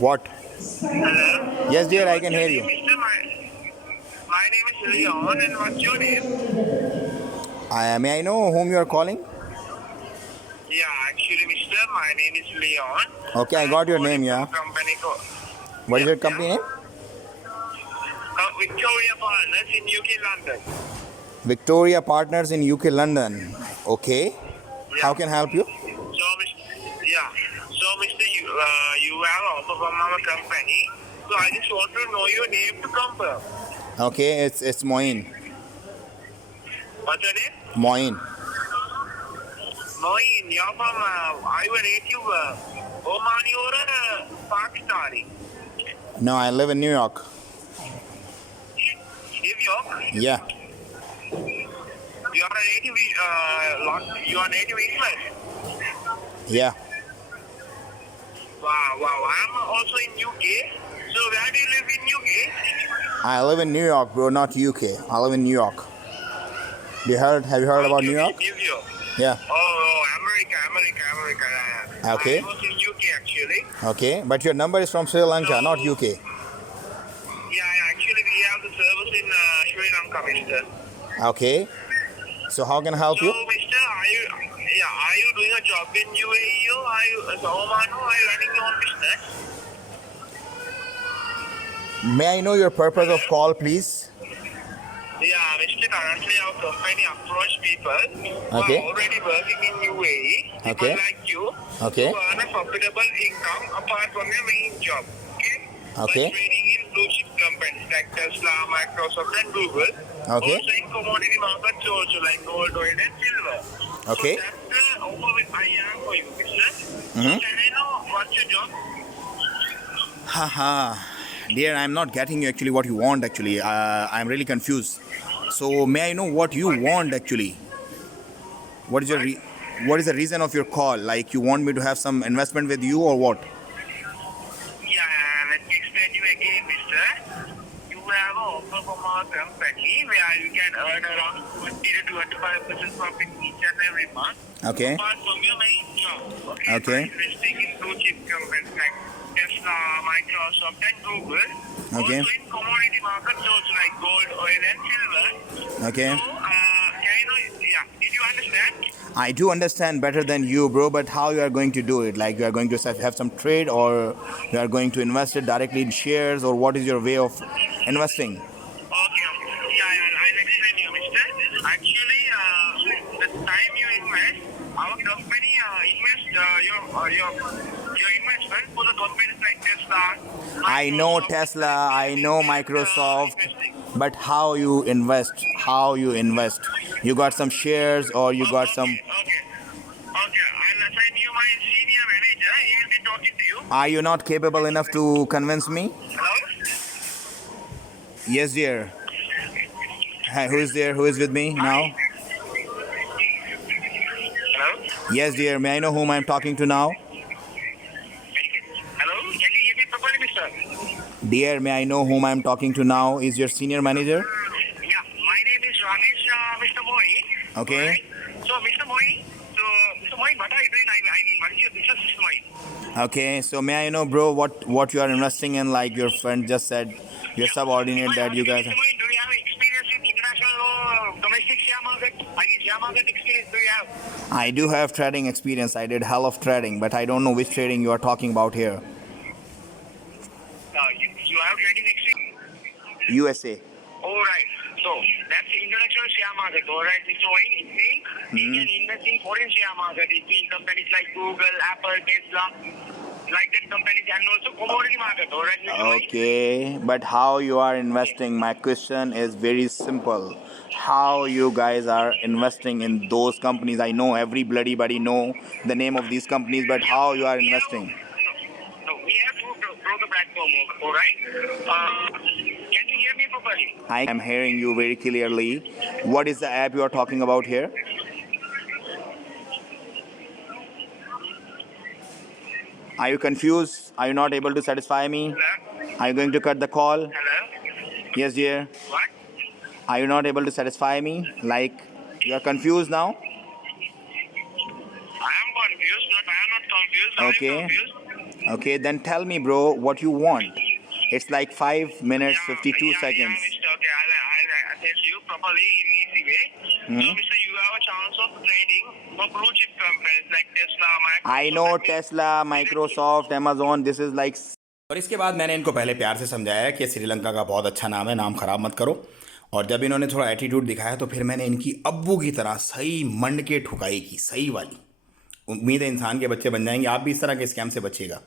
What? Hello. Yes, dear, I What's can your hear name, you. Mister? My name is Leon, and what's your name? May I know whom you are calling? Yeah, actually, Mister, my name is Leon. Okay, I I'm got your name, calling from yeah. a company called What is your yeah, company name? Victoria Partners in UK, London. Victoria Partners in UK, London. Okay. How Yeah. can I help you? So, yeah. So, Mister, you have an offer from our company. So, I just want to know your name to confirm. Okay, it's Moin. What's your name? Moin. Moin. You're from, are you a native Omani or a Pakistani? No, I live in New York. New York? Yeah. You are a native, you are native English. Yeah. Wow. I'm also in UK. So where do you live in UK? I live in New York, bro, not UK. I live in New York. Have you heard about New York? New York. Yeah. Oh, America. Okay. I was in UK actually. Okay. But your number is from Sri Lanka, So, not UK. actually we have the service in Sri Lanka, Mister. Okay. So how can I help So, you? Mister, are you doing a job in UAE or are you, as Oman, or are you running your own business? May I know your purpose of Hello? call, please? Yeah, Mr. Currently our company approach people who are Okay. already working in UAE, people Okay. like you, Okay. to earn a profitable income apart from your main job. Okay? Okay. By trading in blue chip companies like Tesla, Microsoft, and Google. Okay. Also in commodity markets also like gold, oil, and silver. Okay. So that's the offer which I have for you, mister. So Mm-hmm. can I know what's your job? Haha. Dear, I'm not getting you actually what you want actually. I'm really confused. So may I know what you want actually? What is your What? what is the reason of your call? Like you want me to have some investment with you or what? Yeah, let me explain you again, mister. You have an offer from our company where you can earn around 20 to 25% profit each and every month. Okay. Apart from your main job. Okay. Okay. By investing in blue chip companies like Tesla, Microsoft, and Google. Okay. Also in commodity markets also like gold, oil, and silver. Okay. So, can you know, did you understand? I do understand better than you, bro, but how you are going to do it? Like you are going to have some trade or you are going to invest it directly in shares or what is your way of investing? Okay. I'll explain you, mister. Actually, the time you invest, our company invest your investment for the companies like Tesla, I know Microsoft, Tesla, I know Microsoft, investing. but how you invest? How you invest? You got some shares or you got some. Okay. I'll assign you my senior manager. He will be talking to you. Are you not capable enough to convince me? Hello? Yes, dear. Hi, who is there? Who is with me now? Hello? Yes, dear. May I know whom I'm talking to now? Hello? Can you hear me properly, mister? Dear, may I know whom I'm talking to now? Is your senior manager? Yeah, my name is Ramesh, Mr. Moy. Okay. Alright? So, Mr. Moy, what are you doing? I mean, what is your business, Mr. Moy? Okay. So may I know, bro, what you are investing in? Like your friend just said, your subordinate that you guys. Mr. Moy, do you have experience with international or domestic share market? I mean, share market experience do you have? I do have trading experience. I did hell of trading, but I don't know which trading you are talking about here. You have trading experience? USA. Alright. So, that's the international share market. Alright, Mr. Moy, it means you can invest in foreign share market. It means companies like Google, Apple, Tesla, like that companies, and also commodity market. Alright, Mr. Moy? Okay, but how you are investing? My question is very simple. How you guys are investing in those companies? I know every bloody body know the name of these companies, but how you are We have investing? we have two broker platform, all right? Can you hear me properly? I am hearing you very clearly. What is the app you are talking about here? Are you confused? Are you not able to satisfy me? Hello? Are you going to cut the call? Hello? Yes, dear. What? Are you not able to satisfy me? Like you are confused now? I am confused, but I am not confused? Now you're Okay. confused? Okay, then tell me, bro, what you want. It's like 5 minutes, 52 Yeah, seconds. Mr. Okay, I'll tell you properly in easy way. So, Mr. You have a chance of trading for blue chip companies like Tesla, Microsoft. I know Tesla, Microsoft, Amazon, this is like. और इसके बाद मैंने इनको पहले प्यार से समझाया कि श्रीलंका का बहुत अच्छा नाम है, नाम खराब मत करो। और जब इन्होंने थोड़ा एटीट्यूड दिखाया तो फिर मैंने इनकी अब्बू की तरह सही मंड के ठुकाई की, सही वाली। उम्मीद है इंसान के बच्चे बन जाएंगे, आप भी इस तरह के स्कैम से बचिएगा।